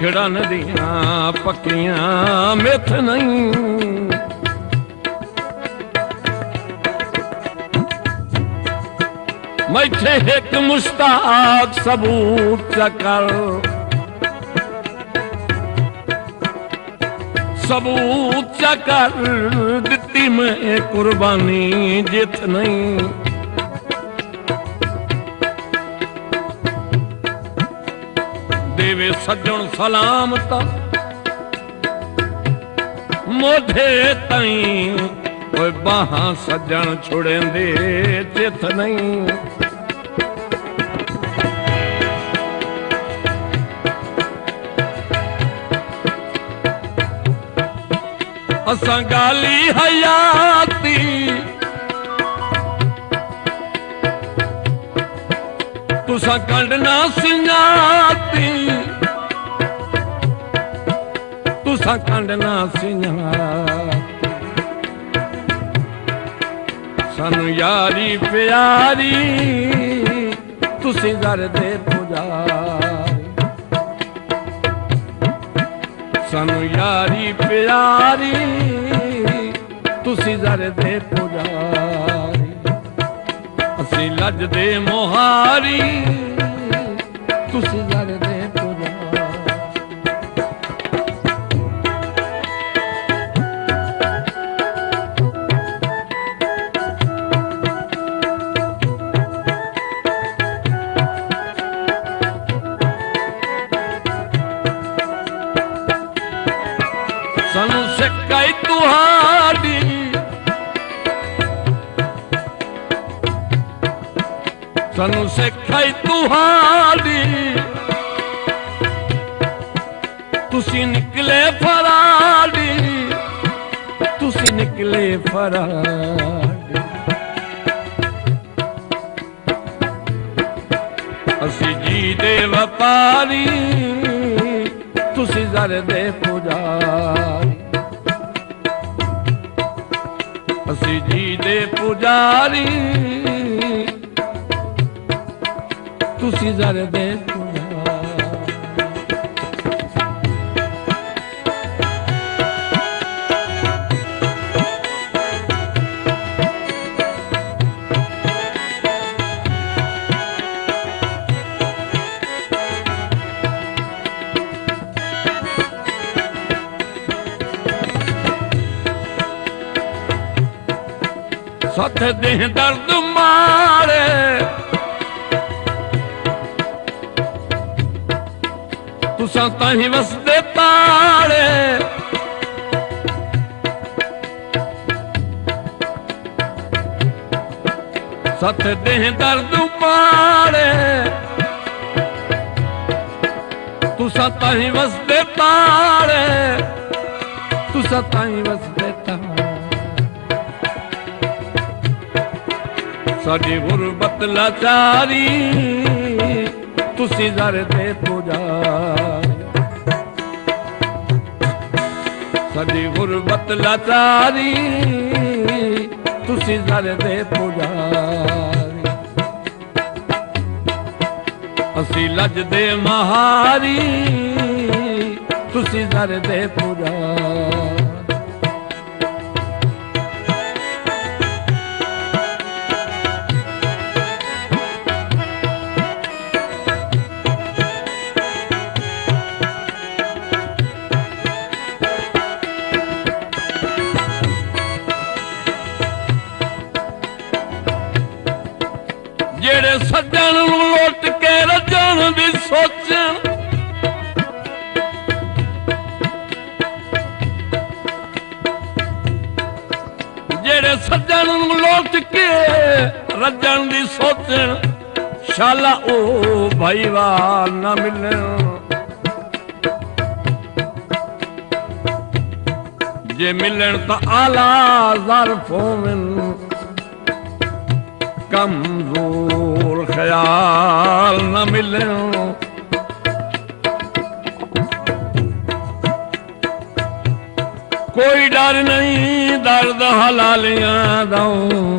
विखड़न दियां पक्कियां मिथ नहीं। मैथे एक मुश्ताक सबूत चकर, सबूत चकर दिती मैं कुर्बानी जित नहीं। देवे सज्जन सलामत मोढे तई, कोई बाहां सज्जन छुड़ेंदे चित नहीं। असां गाली हयाती तुसां कंडना सिंगाती, तुसां कंडना सिंगाती। सानू यारी प्यारी तुसी दर दे पुजारी, सानू यारी प्यारी तुसी दर दे पुजारी। असी लज दे मोहारी तुसी दर दे पुजारी। सानू सिकाई तुहाडी सानू सिखाई तुहाडी, तुसी निकले फराडी, तुसी निकले फराडी। असी जी दे व्यापारी तुसी जर दे पुजारी, असी जी दे पुजारी तुसी जर दे सथ दे दर्द मारे, तुसां ताहीं वसदे ताड़े। सथ दे दर्द मारे, तुसां ताहीं वसदे ताड़े, तुसां ताहीं वसदे ताड़े। साडी गुरबत लाचारी तुसी दर दे पुजारी, साडी गुरबत लाचारी तुसी दर दे पुजारी। असी लज दे महारी तुसी दर दे पुजारी। जेड़े सज्जन लुट के रजन दी सोचन, जेड़े सज्जन लुट के रजन दी सोचन, शाला ओ भाईवाल न मिलन। जे मिलन तो आला ज़र्फ़ होवन, कमजोर ख्याल न मिले। कोई डर नहीं दर्द हलालियां दाऊं,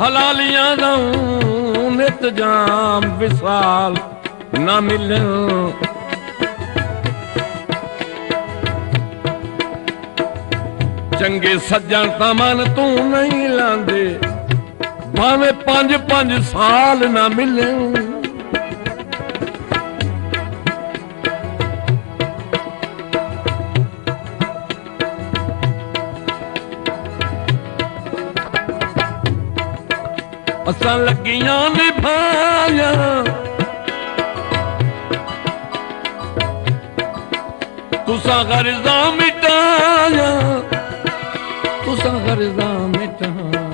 हलालियां दाऊं नित जाम विसाल ना मिले चंगे सज्जन ता मन तू नहीं लांदे भावे 5-5 साल ना मिले असां लगियां निभाया तुसां गर्ज़ां मिटाया तुसां गर्ज़ां मिटाया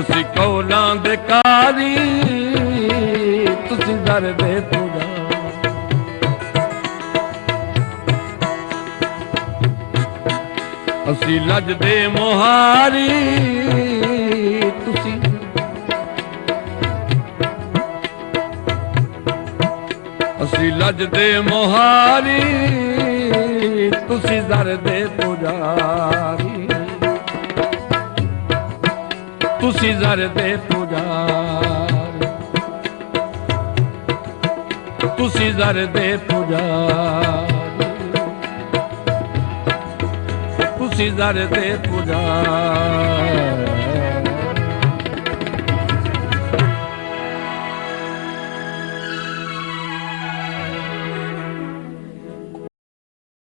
असी कौलां दे कारी तुसी दर दे तुगा असी लज दे मोहारी तुसी असी लज दे मोहारी तुसी दर दे पुजारी तुसी दर दे पुजारी तुसी दर दे पुजारी तुसी दर दे पुजारी